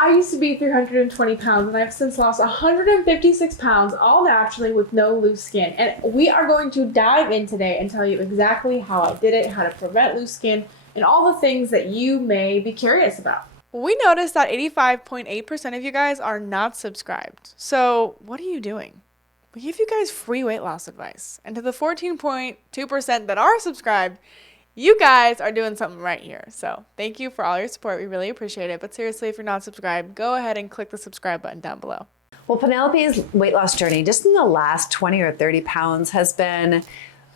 I used to be 320 pounds and I've since lost 156 pounds all naturally with no loose skin. And we are going to dive in today and tell you exactly how I did it, how to prevent loose skin, and all the things that you may be curious about. We noticed that 85.8% of you guys are not subscribed. So what are you doing? We give you guys free weight loss advice. And to the 14.2% that are subscribed, you guys are doing something right here. So thank you for all your support. We really appreciate it. But seriously, if you're not subscribed, go ahead and click the subscribe button down below. Well, Penelope's weight loss journey, just in the last 20 or 30 pounds, has been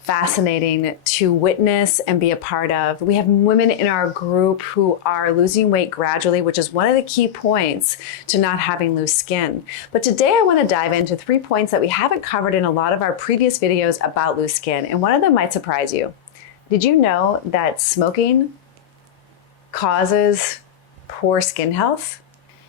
fascinating to witness and be a part of. We have women in our group who are losing weight gradually, which is one of the key points to not having loose skin. But today I want to dive into 3 points that we haven't covered in a lot of our previous videos about loose skin. And one of them might surprise you. Did you know that smoking causes poor skin health?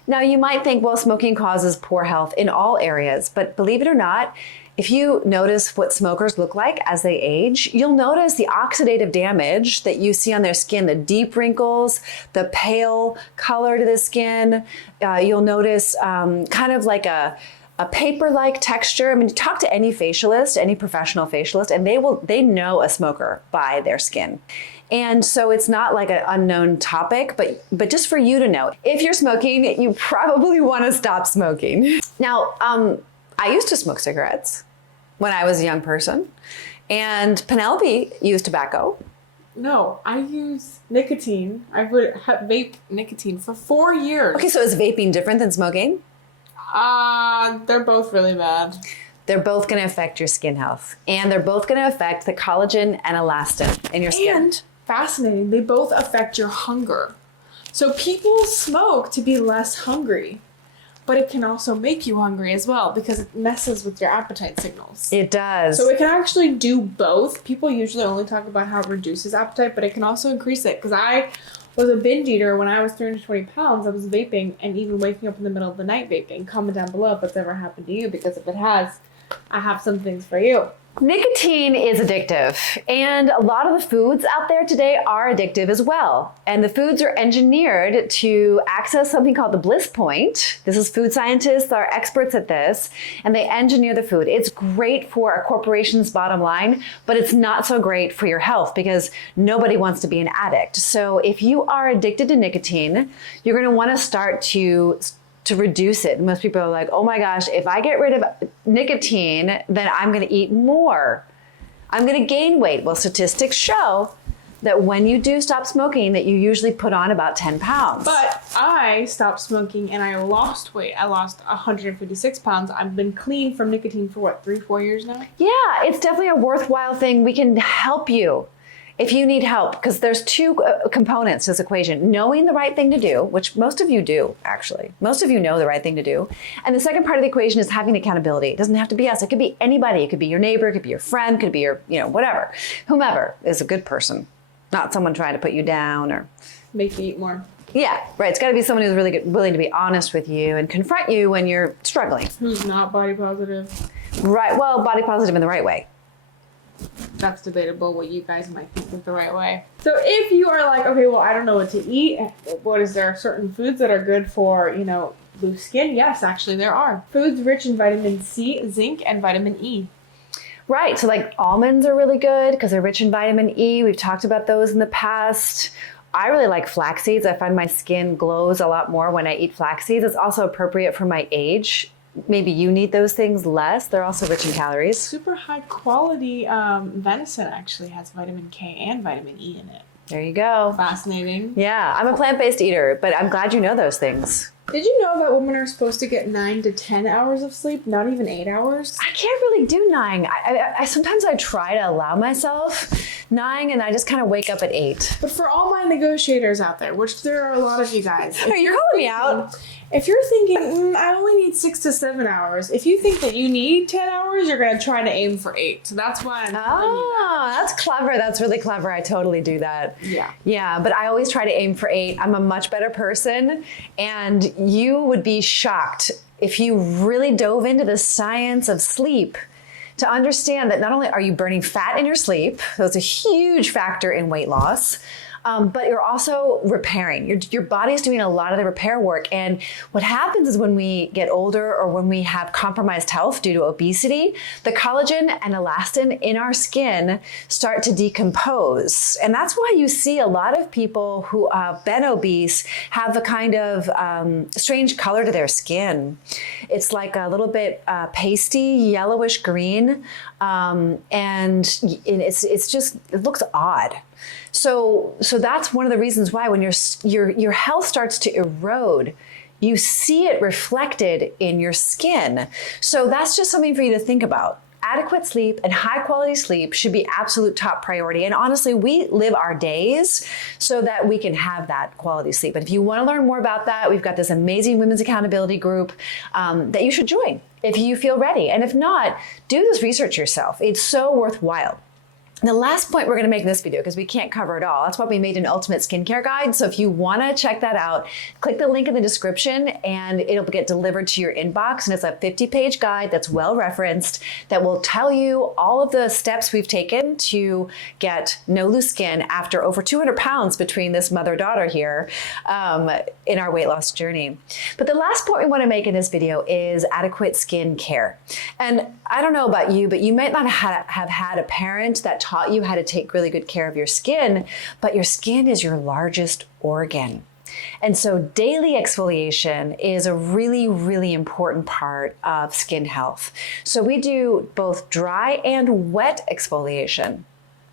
Now you might think, well, smoking causes poor health in all areas, but believe it or not, if you notice what smokers look like as they age, you'll notice the oxidative damage that you see on their skin, the deep wrinkles, the pale color to the skin. You'll notice kind of like a paper-like texture. I mean, talk to any facialist, any professional facialist, and they know a smoker by their skin. And so it's not like an unknown topic, but just for you to know, if you're smoking, you probably want to stop smoking. Now, I used to smoke cigarettes when I was a young person, and Penelope used tobacco. No, I use nicotine. I would vape nicotine for 4 years. Okay, so is vaping different than smoking? They're both really bad. They're both going to affect your skin health, and they're both going to affect the collagen and elastin in your skin. And fascinating, they both affect your hunger. So people smoke to be less hungry, but it can also make you hungry as well because it messes with your appetite signals. It does. So it can actually do both. People usually only talk about how it reduces appetite, but it can also increase it. Because I was a binge eater when I was 320 pounds. I was vaping and even waking up in the middle of the night vaping. Comment down below if that's ever happened to you, because if it has, I have some things for you. Nicotine is addictive, and a lot of the foods out there today are addictive as well. And the foods are engineered to access something called the bliss point. This is food scientists are experts at this, and they engineer the food. It's great for a corporation's bottom line, but it's not so great for your health because nobody wants to be an addict. So if you are addicted to nicotine, you're going to want to start to reduce it. Most people are like, oh my gosh, if I get rid of nicotine, then I'm going to eat more. I'm going to gain weight. Well, statistics show that when you do stop smoking, that you usually put on about 10 pounds. But I stopped smoking and I lost weight. I lost 156 pounds. I've been clean from nicotine for what, 3-4 years now? Yeah, it's definitely a worthwhile thing. We can help you if you need help, because there's two components to this equation. Knowing the right thing to do, which most of you do, actually. Most of you know the right thing to do. And the second part of the equation is having accountability. It doesn't have to be us. It could be anybody. It could be your neighbor. It could be your friend. It could be your, whatever. Whomever is a good person, not someone trying to put you down or make you eat more. Yeah, right. It's got to be someone who's really good, willing to be honest with you and confront you when you're struggling. Who's not body positive. Right. Well, body positive in the right way. That's debatable what you guys might think is the right way. So if you are like, okay, well, I don't know what to eat. What is there certain foods that are good for, loose skin? Yes, actually there are. Foods rich in vitamin C, zinc, and vitamin E. Right. So like almonds are really good because they're rich in vitamin E. We've talked about those in the past. I really like flax seeds. I find my skin glows a lot more when I eat flax seeds. It's also appropriate for my age. Maybe you need those things less. They're also rich in calories. Super high quality venison actually has vitamin K and vitamin E in it. There you go. Fascinating. Yeah, I'm a plant-based eater, but I'm glad you know those things. Did you know that women are supposed to get 9 to 10 hours of sleep, not even 8 hours? I can't really do 9. I sometimes I try to allow myself 9 and I just kind of wake up at 8. But for all my negotiators out there, which there are a lot of you guys. Are you calling me out? If you're thinking, I only need 6 to 7 hours, if you think that you need 10 hours, you're going to try to aim for 8. So that's why I'm telling you that. That's clever. That's really clever. I totally do that. Yeah. Yeah, but I always try to aim for 8. I'm a much better person, and you would be shocked if you really dove into the science of sleep to understand that not only are you burning fat in your sleep, so it's a huge factor in weight loss, but you're also repairing. Your body's doing a lot of the repair work. And what happens is when we get older or when we have compromised health due to obesity, the collagen and elastin in our skin start to decompose. And that's why you see a lot of people who have been obese have a kind of strange color to their skin. It's like a little bit pasty, yellowish green, and it's just, it looks odd. So that's one of the reasons why when your health starts to erode, you see it reflected in your skin. So that's just something for you to think about. Adequate sleep and high quality sleep should be absolute top priority. And honestly, we live our days so that we can have that quality sleep. And if you want to learn more about that, we've got this amazing women's accountability group that you should join if you feel ready. And if not, do this research yourself. It's so worthwhile. The last point we're going to make in this video, because we can't cover it all, that's why we made an ultimate skincare guide. So if you want to check that out, click the link in the description and it'll get delivered to your inbox. And it's a 50-page guide that's well referenced that will tell you all of the steps we've taken to get no loose skin after over 200 pounds between this mother-daughter here in our weight loss journey. But the last point we want to make in this video is adequate skin care. And I don't know about you, but you might not have had a parent that taught you how to take really good care of your skin, but your skin is your largest organ. And so daily exfoliation is a really, really important part of skin health. So we do both dry and wet exfoliation.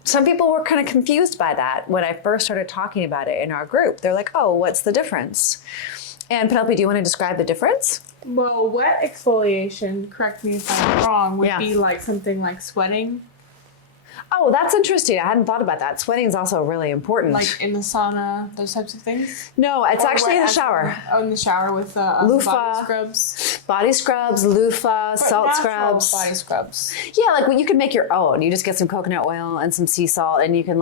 Some people were kind of confused by that when I first started talking about it in our group. They're like, oh, what's the difference? And Penelope, do you want to describe the difference? Well, wet exfoliation, correct me if I'm wrong, would be like something like sweating. Oh, that's interesting. I hadn't thought about that. Sweating is also really important. Like in the sauna, those types of things? No, it's actually in the shower. Oh, in the shower with loofah, body scrubs. Body scrubs, loofah, salt scrubs. Body scrubs. Yeah, like you can make your own. You just get some coconut oil and some sea salt and you can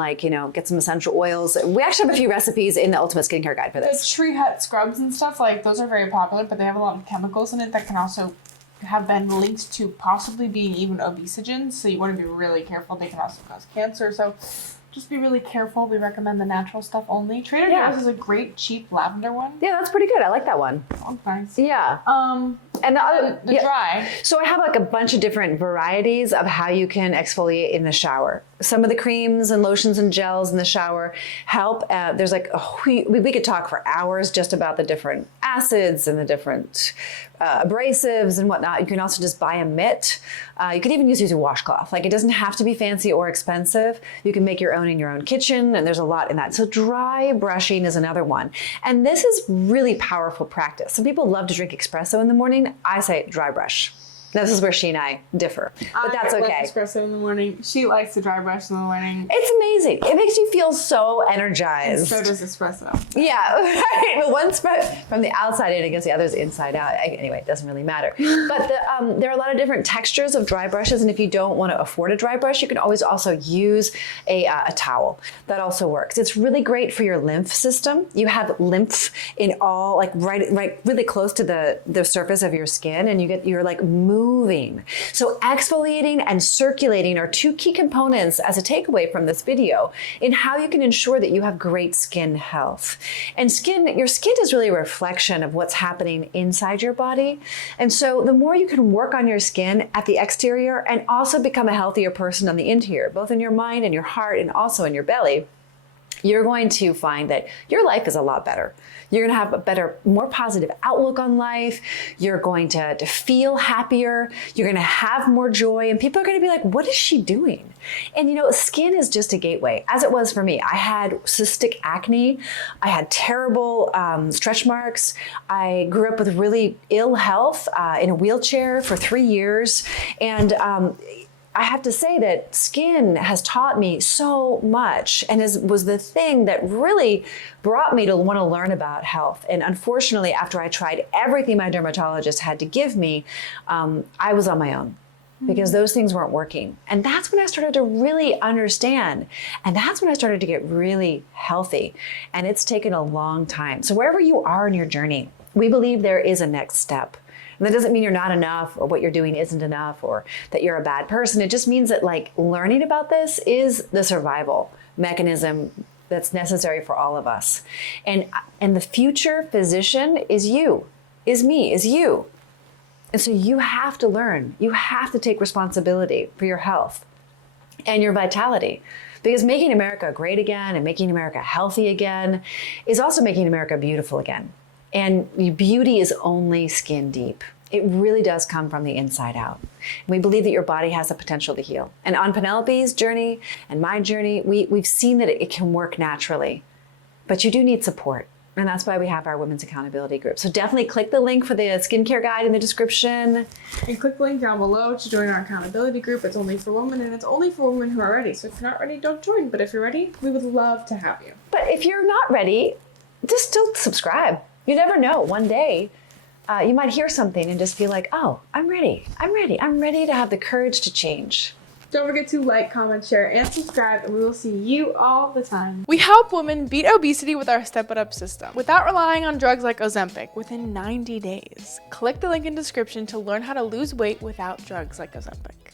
get some essential oils. We actually have a few recipes in the Ultimate Skincare Guide for this. The Tree Hut scrubs and stuff, like those are very popular, but they have a lot of chemicals in it that can also have been linked to possibly being even obesogens, so you want to be really careful. They can also cause cancer, so just be really careful. We recommend the natural stuff only. Trader Joe's is a great cheap lavender one. Yeah, that's pretty good. I like that one. Oh, nice. Yeah. And the other, the dry. So I have like a bunch of different varieties of how you can exfoliate in the shower. Some of the creams and lotions and gels in the shower help. There's like, we could talk for hours just about the different acids and the different abrasives and whatnot. You can also just buy a mitt. You could even use a washcloth. Like it doesn't have to be fancy or expensive. You can make your own in your own kitchen and there's a lot in that. So dry brushing is another one. And this is really powerful practice. Some people love to drink espresso in the morning. I say dry brush. This is where she and I differ, but that's okay. I like espresso in the morning. She likes to dry brush in the morning. It's amazing. It makes you feel so energized. And so does espresso. Yeah, right. But one spread from the outside in against the other's inside out. Anyway, it doesn't really matter. But there are a lot of different textures of dry brushes, and if you don't want to afford a dry brush, you can always also use a towel. That also works. It's really great for your lymph system. You have lymph in all, like right really close to the surface of your skin, and you're like moving. So exfoliating and circulating are two key components as a takeaway from this video in how you can ensure that you have great skin health. And your skin is really a reflection of what's happening inside your body. And so the more you can work on your skin at the exterior and also become a healthier person on the interior, both in your mind and your heart and also in your belly, you're going to find that your life is a lot better. You're going to have a better, more positive outlook on life. You're going to feel happier. You're going to have more joy. And people are going to be like, what is she doing? And skin is just a gateway, as it was for me. I had cystic acne. I had terrible stretch marks. I grew up with really ill health in a wheelchair for 3 years. And I have to say that skin has taught me so much and was the thing that really brought me to want to learn about health. And unfortunately, after I tried everything my dermatologist had to give me, I was on my own because those things weren't working. And that's when I started to really understand. And that's when I started to get really healthy. And it's taken a long time. So wherever you are in your journey, we believe there is a next step. And that doesn't mean you're not enough or what you're doing isn't enough or that you're a bad person. It just means that learning about this is the survival mechanism that's necessary for all of us. And the future physician is you, is me, is you. And so you have to learn. You have to take responsibility for your health and your vitality. Because making America great again and making America healthy again is also making America beautiful again. And beauty is only skin deep. It really does come from the inside out. We believe that your body has the potential to heal. And on Penelope's journey and my journey, we've seen that it can work naturally. But you do need support. And that's why we have our Women's Accountability Group. So definitely click the link for the skincare guide in the description. And click the link down below to join our accountability group. It's only for women, and it's only for women who are ready. So if you're not ready, don't join. But if you're ready, we would love to have you. But if you're not ready, just still subscribe. You never know. One day, you might hear something and just feel like, oh, I'm ready. I'm ready. I'm ready to have the courage to change. Don't forget to like, comment, share, and subscribe, and we will see you all the time. We help women beat obesity with our Step It Up system without relying on drugs like Ozempic within 90 days. Click the link in the description to learn how to lose weight without drugs like Ozempic.